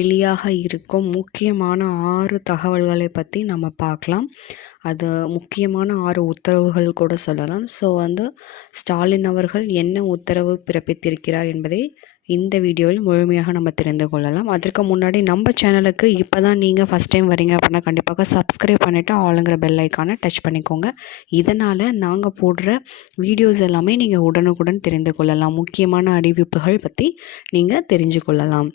வெளியாக இருக்கும் முக்கியமான 6 தகவல்களை பற்றி நம்ம பார்க்கலாம். அது முக்கியமான 6 உத்தரவுகள் கூட சொல்லலாம். ஸோ ஸ்டாலின் அவர்கள் என்ன உத்தரவு பிறப்பித்திருக்கிறார் என்பதை இந்த வீடியோவில் முழுமையாக நம்ம தெரிந்து கொள்ளலாம். அதற்கு முன்னாடி நம்ம சேனலுக்கு இப்போ தான் நீங்கள் ஃபஸ்ட் டைம் வரீங்க அப்படின்னா கண்டிப்பாக சப்ஸ்கிரைப் பண்ணிவிட்டு ஆளுங்கிற பெல் ஐக்கானை டச் பண்ணிக்கோங்க. இதனால் நாங்கள் போடுற வீடியோஸ் எல்லாமே நீங்கள் உடனுக்குடன் தெரிந்து கொள்ளலாம். முக்கியமான அறிவிப்புகள் பற்றி நீங்கள் தெரிஞ்சு கொள்ளலாம்.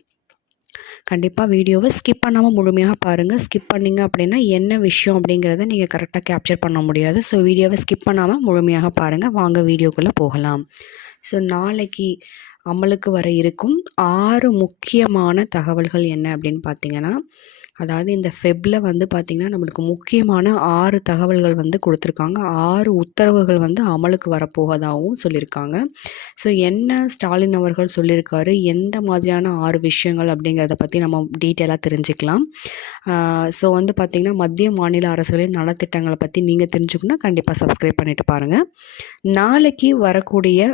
கண்டிப்பாக வீடியோவை ஸ்கிப் பண்ணாமல் முழுமையாக பாருங்கள். ஸ்கிப் பண்ணிங்க அப்படின்னா என்ன விஷயம் அப்படிங்கிறத நீங்கள் கரெக்டாக கேப்சர் பண்ண முடியாது. ஸோ வீடியோவை ஸ்கிப் பண்ணாமல் முழுமையாக பாருங்கள். வாங்க வீடியோக்குள்ளே போகலாம். ஸோ நாளைக்கு அமலுக்கு வர இருக்கும் 6 முக்கியமான தகவல்கள் என்ன அப்படின்னு பார்த்தீங்கன்னா, அதாவது இந்த ஃபெப்பில் பார்த்திங்கன்னா நம்மளுக்கு முக்கியமான 6 தகவல்கள் கொடுத்துருக்காங்க. 6 உத்தரவுகள் அமலுக்கு வரப்போவதாகவும் சொல்லியிருக்காங்க. ஸோ என்ன ஸ்டாலின் அவர்கள் சொல்லியிருக்காரு, எந்த மாதிரியான 6 விஷயங்கள் அப்படிங்கிறத பற்றி நம்ம டீட்டெயிலாக தெரிஞ்சுக்கலாம். ஸோ பார்த்திங்கன்னா மத்திய மாநில அரசுகளின் நலத்திட்டங்களை பற்றி நீங்கள் தெரிஞ்சுக்கணுன்னா கண்டிப்பாக சப்ஸ்கிரைப் பண்ணிவிட்டு பாருங்கள். நாளைக்கு வரக்கூடிய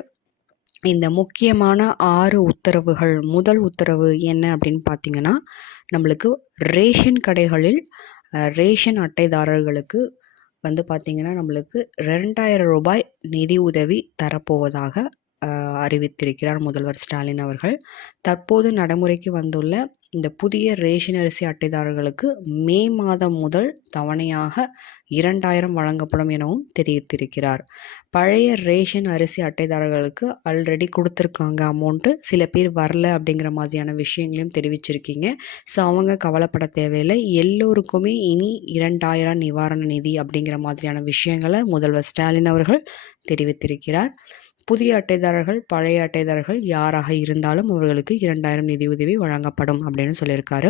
இந்த முக்கியமான 6 உத்தரவுகள், முதல் உத்தரவு என்ன அப்படின்னு பார்த்தீங்கன்னா, நம்மளுக்கு ரேஷன் கடைகளில் ரேஷன் அட்டைதாரர்களுக்கு பார்த்திங்கன்னா நம்மளுக்கு 2000 ரூபாய் நிதி உதவி தரப்போவதாக அறிவித்திருக்கிறார் முதல்வர் ஸ்டாலின் அவர்கள். தற்போது நடைமுறைக்கு வந்துள்ள இந்த புதிய ரேஷன் அரிசி அட்டைதாரர்களுக்கு மே மாதம் முதல் தவணையாக 2000 வழங்கப்படும் எனவும் தெரிவித்திருக்கிறார். பழைய ரேஷன் அரிசி அட்டைதாரர்களுக்கு ஆல்ரெடி கொடுத்துருக்காங்க அமௌண்ட்டு, சில பேர் வரல அப்படிங்கிற மாதிரியான விஷயங்களையும் தெரிவிச்சிருக்கீங்க. ஸோ அவங்க கவலைப்பட தேவையில்லை. எல்லோருக்குமே இனி 2000 நிவாரண நிதி அப்படிங்கிற மாதிரியான விஷயங்களை முதல்வர் ஸ்டாலின் அவர்கள் தெரிவித்திருக்கிறார். புதிய அட்டைதாரர்கள் பழைய அட்டைதாரர்கள் யாராக இருந்தாலும் அவர்களுக்கு 2000 நிதியுதவி வழங்கப்படும் அப்படின்னு சொல்லியிருக்காரு.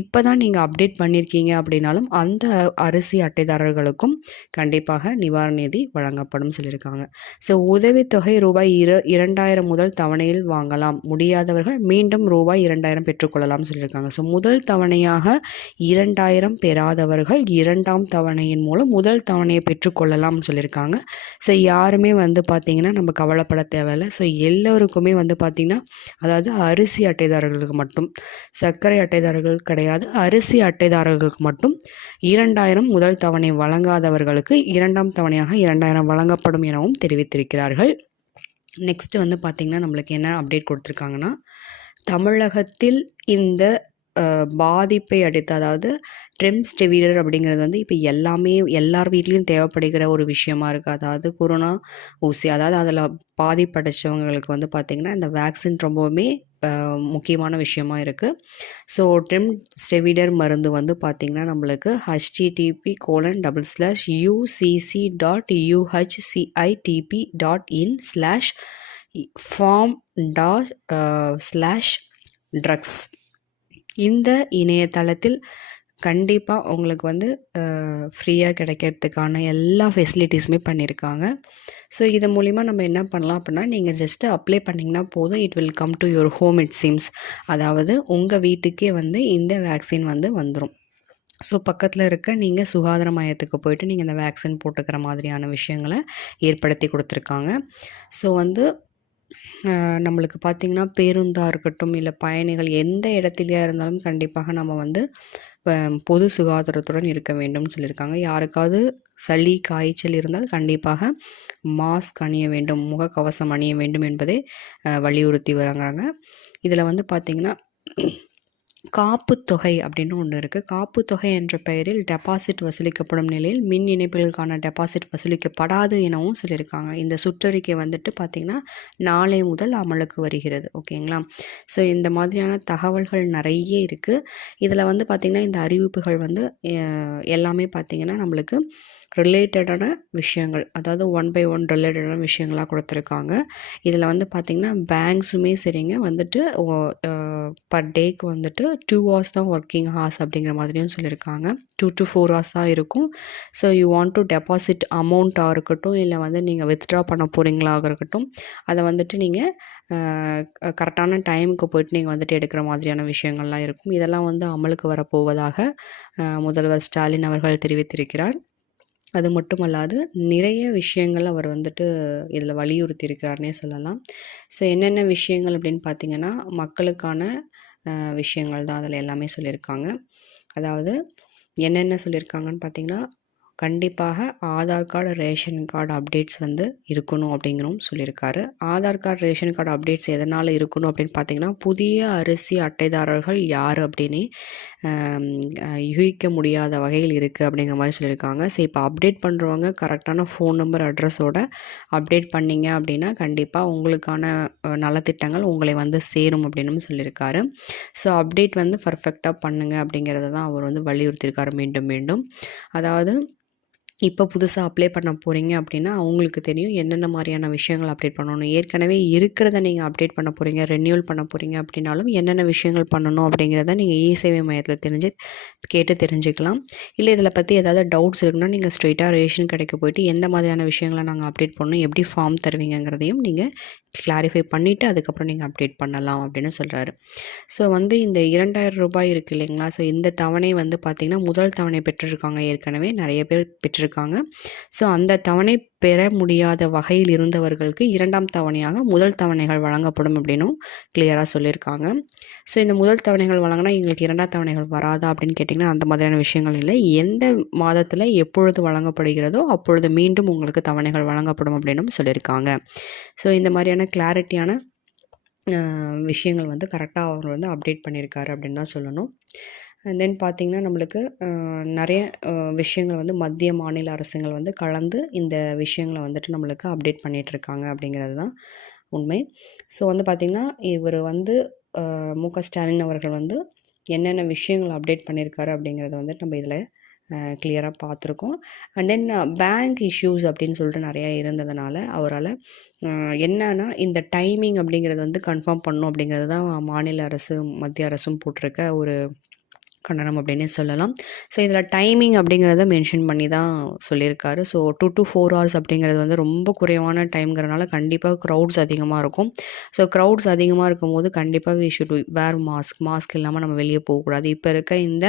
இப்போ தான் நீங்கள் அப்டேட் பண்ணியிருக்கீங்க அப்படின்னாலும் அந்த அரிசி அட்டைதாரர்களுக்கும் கண்டிப்பாக நிவாரண நிதி வழங்கப்படும் சொல்லியிருக்காங்க. ஸோ உதவித்தொகை ரூபாய் 2000 முதல் தவணையில் வாங்கலாம், முடியாதவர்கள் மீண்டும் ரூபாய் 2000 பெற்றுக்கொள்ளலாம் சொல்லியிருக்காங்க. ஸோ முதல் தவணையாக 2000 பெறாதவர்கள் 2ஆம் தவணையின் மூலம் முதல் தவணையை பெற்றுக்கொள்ளலாம்னு சொல்லியிருக்காங்க. ஸோ யாருமே பார்த்திங்கன்னா நம்ம கவலைப்பட தேவையில்லை. ஸோ எல்லோருக்குமே பார்த்திங்கன்னா, அதாவது அரிசி அட்டைதாரர்களுக்கு மட்டும், சர்க்கரை அட்டைதாரர்கள் கிடையாது, அரிசி அட்டைதாரர்களுக்கு மட்டும் 2000 முதல் தவணை வழங்காதவர்களுக்கு 2ஆம் தவணையாக 2000 வழங்கப்படும் எனவும் தெரிவித்திருக்கிறார்கள். நெக்ஸ்ட் பார்த்திங்கன்னா நம்மளுக்கு என்ன அப்டேட் கொடுத்துருக்காங்கன்னா, தமிழகத்தில் இந்த பாதிப்பை அடித்து, அதாவது ரெம்டெசிவிர் அப்படிங்கிறது இப்போ எல்லார் வீட்லேயும் தேவைப்படுகிற ஒரு விஷயமா இருக்குது. அதாவது கொரோனா ஊசி, அதாவது அதில் பாதிப்படைச்சவங்களுக்கு பார்த்திங்கன்னா இந்த வேக்சின் ரொம்பவுமே முக்கியமான விஷயமா இருக்குது. ஸோ ரெம்டெசிவிர் மருந்து பார்த்திங்கன்னா நம்மளுக்கு http://uccit.in/form./drugs இந்த இணையதளத்தில் கண்டிப்பாக உங்களுக்கு ஃப்ரீயாக கிடைக்கிறதுக்கான எல்லா ஃபெசிலிட்டிஸுமே பண்ணியிருக்காங்க. ஸோ இது மூலிமா நம்ம என்ன பண்ணலாம் அப்படின்னா, நீங்கள் ஜஸ்ட்டு அப்ளை பண்ணிங்கன்னா போதும், it will come to your home it seems. அதாவது உங்கள் வீட்டுக்கே இந்த வேக்சின் வந்துடும். ஸோ பக்கத்தில் இருக்க நீங்கள் சுகாதார மையத்துக்கு போயிட்டு நீங்கள் இந்த வேக்சின் போட்டுக்கிற மாதிரியான விஷயங்களை ஏற்படுத்தி கொடுத்துருக்காங்க. ஸோ நம்மளுக்கு பார்த்திங்கன்னா பேருந்தாக இருக்கட்டும், இல்லை பயணிகள் எந்த இடத்துலையா இருந்தாலும் கண்டிப்பாக நம்ம பொது சுகாதாரத்துடன் இருக்க வேண்டும்னு சொல்லியிருக்காங்க. யாருக்காவது சளி காய்ச்சல் இருந்தால் கண்டிப்பாக மாஸ்க் அணிய வேண்டும், முகக்கவசம் அணிய வேண்டும் என்பதை வலியுறுத்தி வராங்க. இதில் பார்த்திங்கன்னா காப்புத்தொகை அப்படின்னு ஒன்று இருக்குது. காப்புத்தொகை என்ற பெயரில் டெபாசிட் வசூலிக்கப்படும் நிலையில் மின் இணைப்புகளுக்கான டெபாசிட் வசூலிக்கப்படாது எனவும் சொல்லியிருக்காங்க. இந்த சுற்றறிக்கை பார்த்திங்கன்னா நாளை முதல் அமலுக்கு வருகிறது. ஓகேங்களா? ஸோ இந்த மாதிரியான தகவல்கள் நிறைய இருக்குது. இதில் பார்த்திங்கன்னா இந்த அறிவிப்புகள் எல்லாமே பார்த்திங்கன்னா நம்மளுக்கு ரிலேட்டடான விஷயங்கள், அதாவது 1 by 1 ரிலேட்டடான விஷயங்களாக கொடுத்துருக்காங்க. இதில் பார்த்திங்கன்னா பேங்க்ஸுமே சரிங்க பர் டேக்கு 2 hours தான் ஒர்க்கிங் ஹார்ஸ் அப்படிங்கிற மாதிரியும் சொல்லியிருக்காங்க. 2 to 4 hours தான் இருக்கும். So you want to deposit அமௌண்ட்டாக இருக்கட்டும், இல்லை நீங்கள் வித்ட்ரா பண்ண போகிறீங்களாக இருக்கட்டும், அதை நீங்கள் கரெக்டான டைமுக்கு போய்ட்டு நீங்கள் எடுக்கிற மாதிரியான விஷயங்கள்லாம் இருக்கும். இதெல்லாம் அமலுக்கு வரப்போவதாக முதல்வர் ஸ்டாலின் அவர்கள் தெரிவித்திருக்கிறார். அது மட்டும் அல்லாது நிறைய விஷயங்கள் அவர் இதில் வலியுறுத்தி இருக்கிறார்னே சொல்லலாம். ஸோ என்னென்ன விஷயங்கள் அப்படின்னு பார்த்திங்கன்னா, மக்களுக்கான விஷயங்கள் தான் அதில் எல்லாமே சொல்லியிருக்காங்க. அதாவது என்னென்ன சொல்லியிருக்காங்கன்னு பார்த்தீங்கன்னா, கண்டிப்பாக Aadhaar card, ration card updates வந்து இருக்கணும் அப்படிங்கிறவும் சொல்லியிருக்காரு. Aadhaar card, ration card updates எதனால் இருக்கணும் அப்படின்னு பார்த்தீங்கன்னா, புதிய அரிசி அட்டைதாரர்கள் யார் அப்படின்னே யூகிக்க முடியாத வகையில் இருக்குது அப்படிங்கிற மாதிரி சொல்லியிருக்காங்க. ஸோ இப்போ அப்டேட் பண்ணுறவங்க கரெக்டான ஃபோன் நம்பர், அட்ரஸோட அப்டேட் பண்ணிங்க அப்படின்னா கண்டிப்பாக உங்களுக்கான நலத்திட்டங்கள் உங்களை வந்து சேரும் அப்படின்னு சொல்லியிருக்காரு. ஸோ அப்டேட் வந்து பர்ஃபெக்டாக பண்ணுங்கள் அப்படிங்கிறத தான் அவர் வந்து வலியுறுத்தியிருக்காரு மீண்டும் மீண்டும். அதாவது இப்போ புதுசாக அப்ளை பண்ண போகிறீங்க அப்படின்னா அவங்களுக்கு தெரியும் என்னென்ன மாதிரியான விஷயங்கள் அப்டேட் பண்ணணும். ஏற்கனவே இருக்கிறத நீங்கள் அப்டேட் பண்ண போகிறீங்க, ரெனியூவல் பண்ண போகிறீங்க அப்படின்னாலும் என்னென்ன விஷயங்கள் பண்ணணும் அப்படிங்கிறத நீங்கள் இ-சேவை மையத்தில் கேட்டு தெரிஞ்சுக்கலாம். இல்லை இதில் பற்றி ஏதாவது டவுட்ஸ் இருக்குன்னா நீங்கள் ஸ்ட்ரெயிட்டாக ரேஷன் கடைக்கு போயிட்டு எந்த மாதிரியான விஷயங்களை நாங்கள் அப்டேட் பண்ணணும், எப்படி ஃபார்ம் தருவீங்கிறதையும் நீங்கள் கிளாரிஃபை பண்ணிவிட்டு அதுக்கப்புறம் நீங்கள் அப்டேட் பண்ணலாம் அப்படின்னு சொல்கிறாரு. ஸோ வந்து இந்த 2000 ரூபாய் இருக்குது இல்லைங்களா, ஸோ இந்த தவணை வந்து பார்த்திங்கன்னா முதல் தவணை பெற்றிருக்காங்க, ஏற்கனவே நிறைய பேர் பெற்றிருக்காங்க. ஸோ அந்த தவணை பெற முடியாத வகையில் இருந்தவர்களுக்கு 2ஆம் தவணையாக முதல் தவணைகள் வழங்கப்படும் அப்படின்னும் கிளியராக சொல்லியிருக்காங்க. ஸோ இந்த முதல் தவணைகள் வழங்கினா எங்களுக்கு 2ஆம் தவணைகள் வராதா அப்படின்னு கேட்டிங்கன்னா அந்த மாதிரியான விஷயங்கள் இல்லை. எந்த மாதத்தில் எப்பொழுது வழங்கப்படுகிறதோ அப்பொழுது மீண்டும் உங்களுக்கு தவணைகள் வழங்கப்படும் அப்படின்னும் சொல்லியிருக்காங்க. ஸோ இந்த மாதிரியான கிளாரிட்டியான விஷயங்கள் வந்து கரெக்டாக அவர் வந்து அப்டேட் பண்ணியிருக்காரு அப்படின்னு தான் சொல்லணும். தென் பார்த்திங்கன்னா நம்மளுக்கு நிறைய விஷயங்கள் வந்து மத்திய மாநில அரசுகள் வந்து கலந்து இந்த விஷயங்களை வந்துட்டு நம்மளுக்கு அப்டேட் பண்ணிகிட்ருக்காங்க அப்படிங்கிறது தான் உண்மை. ஸோ வந்து பார்த்திங்கன்னா இவர் வந்து மு.க. ஸ்டாலின் அவர்கள் வந்து என்னென்ன விஷயங்கள் அப்டேட் பண்ணியிருக்காரு அப்படிங்கிறத வந்துட்டு நம்ம இதில் கிளியராக பார்த்துருக்கோம். அண்ட் தென் பேங்க் இஷ்யூஸ் அப்படின்னு சொல்லிட்டு நிறையா இருந்ததுனால அவரால் என்னன்னா இந்த டைமிங் அப்படிங்கிறது வந்து கன்ஃபார்ம் பண்ணணும் அப்படிங்கிறது தான் மாநில அரசு மத்திய அரசும் போட்டிருக்க ஒரு கண்டனம் அப்படின்னே சொல்லலாம். ஸோ இதில் டைமிங் அப்படிங்கிறத மென்ஷன் பண்ணி தான் சொல்லியிருக்காரு. ஸோ 2 to 4 hours அப்படிங்கிறது வந்து ரொம்ப குறைவான டைம்ங்கிறனால கண்டிப்பாக க்ரௌட்ஸ் அதிகமாக இருக்கும். ஸோ க்ரௌட்ஸ் அதிகமாக இருக்கும்போது கண்டிப்பாக வி ஷுட் வேர் மாஸ்க் இல்லாமல் நம்ம வெளியே போகக்கூடாது. இப்போ இருக்க இந்த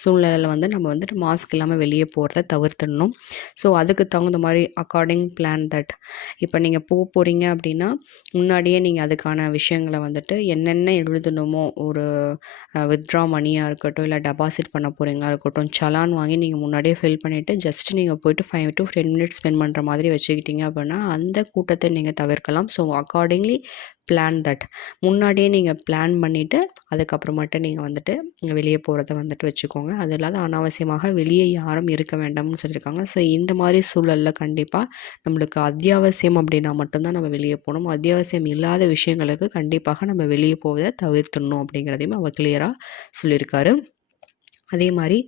சூழ்நிலையில் வந்து நம்ம வந்துட்டு மாஸ்க் இல்லாமல் வெளியே போகிறத தவிர்த்துடணும். ஸோ அதுக்கு தகுந்த மாதிரி அக்கார்டிங் பிளான் தட் இப்போ நீங்கள் போகிறீங்க அப்படின்னா முன்னாடியே நீங்கள் அதுக்கான விஷயங்களை வந்துட்டு என்னென்ன எழுதணுமோ, ஒரு வித்ட்ரா மணியாக இருக்கட்டும், இல்லை டெபாசிட் பண்ண போகிறீங்களா இருக்கட்டும், சலான் வாங்கி நீங்கள் முன்னாடியே ஃபில் பண்ணிவிட்டு ஜஸ்ட் நீங்கள் போய்ட்டு 5 to 10 minutes ஸ்பெண்ட் பண்ணுற மாதிரி வச்சுக்கிட்டீங்க அப்படின்னா அந்த கூட்டத்தை நீங்கள் தவிர்க்கலாம். ஸோ அக்கார்டிங்லி பிளான் தட் முன்னாடியே நீங்கள் பிளான் பண்ணிவிட்டு அதுக்கப்புறமேட்டு நீங்கள் வந்துட்டு வெளியே போகிறத வந்துட்டு வச்சுக்கோங்க. அது இல்லாத அனாவசியமாக வெளியே யாரும் இருக்க வேண்டாம்னு சொல்லியிருக்காங்க. ஸோ இந்த மாதிரி சூழலில் கண்டிப்பாக நம்மளுக்கு அத்தியாவசியம் அப்படின்னா மட்டும்தான் நம்ம வெளியே போகணும். அத்தியாவசியம் இல்லாத விஷயங்களுக்கு கண்டிப்பாக நம்ம வெளியே போவதை தவிர்த்துடணும் அப்படிங்கிறதையும் அவர் கிளியராக சொல்லியிருக்காரு. அதே மாதிரி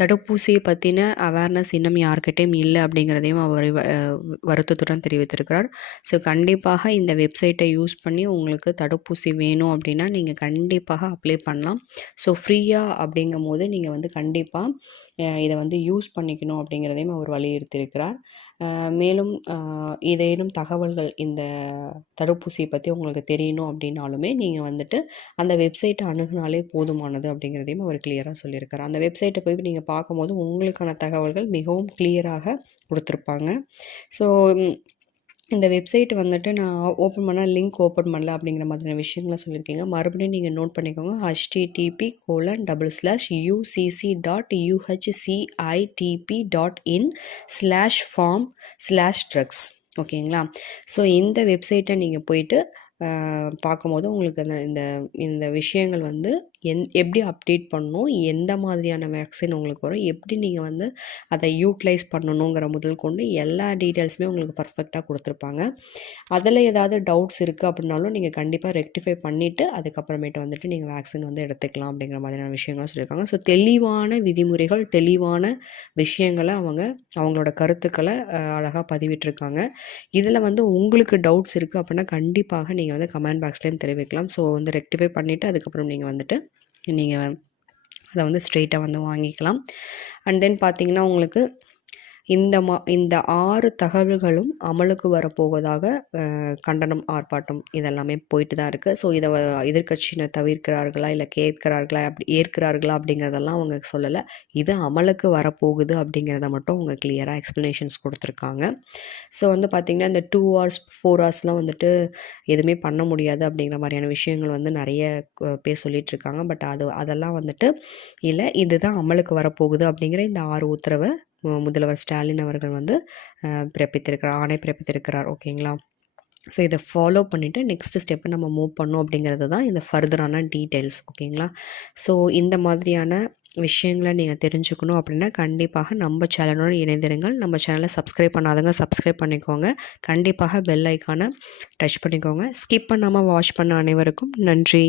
தடுப்பூசியை பற்றின அவேர்னஸ் இன்னும் யார்கிட்டையும் இல்லை அப்படிங்கிறதையும் அவர் வருத்தத்துடன் தெரிவித்திருக்கிறார். ஸோ கண்டிப்பாக இந்த வெப்சைட்டை யூஸ் பண்ணி உங்களுக்கு தடுப்பூசி வேணும் அப்படின்னா நீங்கள் கண்டிப்பாக அப்ளை பண்ணலாம். ஸோ ஃப்ரீயாக அப்படிங்கும் போது நீங்கள் வந்து கண்டிப்பாக இதை வந்து யூஸ் பண்ணிக்கணும் அப்படிங்கிறதையும் அவர் வலியுறுத்தியிருக்கிறார். மேலும் ஏதேனும் தகவல்கள் இந்த தடுப்பூசியை பற்றி உங்களுக்கு தெரியணும் அப்படின்னாலுமே நீங்கள் வந்துட்டு அந்த வெப்சைட்டை அணுகுனாலே போதுமானது அப்படிங்கிறதையும் அவர் கிளியராக சொல்லியிருக்காரு. அந்த வெப்சைட்டை போய் நீங்கள் பார்க்கும்போது உங்களுக்கான தகவல்கள் மிகவும் கிளியராக கொடுத்துருப்பாங்க. ஸோ இந்த வெப்சைட் வந்துட்டு நான் ஓப்பன் பண்ணால் லிங்க் ஓப்பன் பண்ணல அப்படிங்கிற மாதிரியான விஷயங்களை சொல்லியிருக்கீங்க. மறுபடியும் நீங்கள் நோட் பண்ணிக்கோங்க. http://ucc.uhcitp.in/form/drugs ஓகேங்களா. ஸோ இந்த வெப்சைட்டை நீங்கள் போயிட்டு பார்க்கும்போது உங்களுக்கு அந்த இந்த இந்த விஷயங்கள் வந்து எப்படி அப்டேட் பண்ணணும், எந்த மாதிரியான வேக்சின் உங்களுக்கு வரும், எப்படி நீங்கள் வந்து அதை யூட்டிலைஸ் பண்ணணுங்கிற முதல் கொண்டு எல்லா டீட்டெயில்ஸுமே உங்களுக்கு பர்ஃபெக்டாக கொடுத்துருப்பாங்க. அதில் ஏதாவது டவுட்ஸ் இருக்குது அப்படின்னாலும் நீங்கள் கண்டிப்பாக ரெக்டிஃபை பண்ணிவிட்டு அதுக்கப்புறமேட்டு வந்துட்டு நீங்கள் வேக்சின் வந்து எடுத்துக்கலாம் அப்படிங்கிற மாதிரியான விஷயங்கள்லாம் சொல்லியிருக்காங்க. ஸோ தெளிவான விதிமுறைகள், தெளிவான விஷயங்களை அவங்களோட கருத்துக்களை அழகாக பதிவிட்டிருக்காங்க. இதில் வந்து உங்களுக்கு டவுட்ஸ் இருக்குது அப்படின்னா கண்டிப்பாக நீங்கள் வந்து கமெண்ட் பாக்ஸ்லேயும் தெரிவிக்கலாம். ஸோ வந்து ரெக்டிஃபை பண்ணிவிட்டு அதுக்கப்புறம் நீங்கள் வந்துட்டு நீங்கள் அதை வந்து ஸ்ட்ரெயிட்டாக வந்து வாங்கிக்கலாம். அண்ட் தென் பார்த்தீங்கன்னா உங்களுக்கு இந்த 6 தகவல்களும் அமலுக்கு வரப்போவதாக கண்டனம், ஆர்ப்பாட்டம் இதெல்லாமே போயிட்டு தான் இருக்குது. ஸோ இதை எதிர்க்கட்சியினர் தவிர்க்கிறார்களா இல்லை ஏற்கிறார்களா அப்படிங்கிறதெல்லாம் அவங்க சொல்லலை. இது அமலுக்கு வரப்போகுது அப்படிங்கிறத மட்டும் அவங்க கிளியராக எக்ஸ்ப்ளனேஷன்ஸ் கொடுத்துருக்காங்க. ஸோ வந்து பார்த்திங்கன்னா இந்த 2 hours 4 ஹவர்ஸ்லாம் வந்துட்டு எதுவுமே பண்ண முடியாது அப்படிங்கிற மாதிரியான விஷயங்கள் வந்து நிறைய பேர் சொல்லிகிட்ருக்காங்க. பட் அதெல்லாம் வந்துட்டு இல்லை, இதுதான் அமலுக்கு வரப்போகுது அப்படிங்கிற இந்த 6 உத்தரவை முதல்வர் ஸ்டாலின் அவர்கள் வந்து ஆணை பிறப்பித்திருக்கிறார். ஓகேங்களா? ஸோ இதை ஃபாலோ பண்ணிவிட்டு நெக்ஸ்ட்டு ஸ்டெப்பு நம்ம மூவ் பண்ணோம் அப்படிங்கிறது தான் இந்த ஃபர்தரான டீட்டெயில்ஸ். ஓகேங்களா? ஸோ இந்த மாதிரியான விஷயங்களை நீங்கள் தெரிஞ்சுக்கணும் அப்படின்னா கண்டிப்பாக நம்ம சேனலோடு இணைந்திருங்கள். நம்ம சேனலை சப்ஸ்கிரைப் பண்ணாதவங்க சப்ஸ்கிரைப் பண்ணிக்கோங்க. கண்டிப்பாக பெல் ஐக்கானை டச் பண்ணிக்கோங்க. ஸ்கிப் பண்ணாமல் வாட்ச் பண்ண அனைவருக்கும் நன்றி.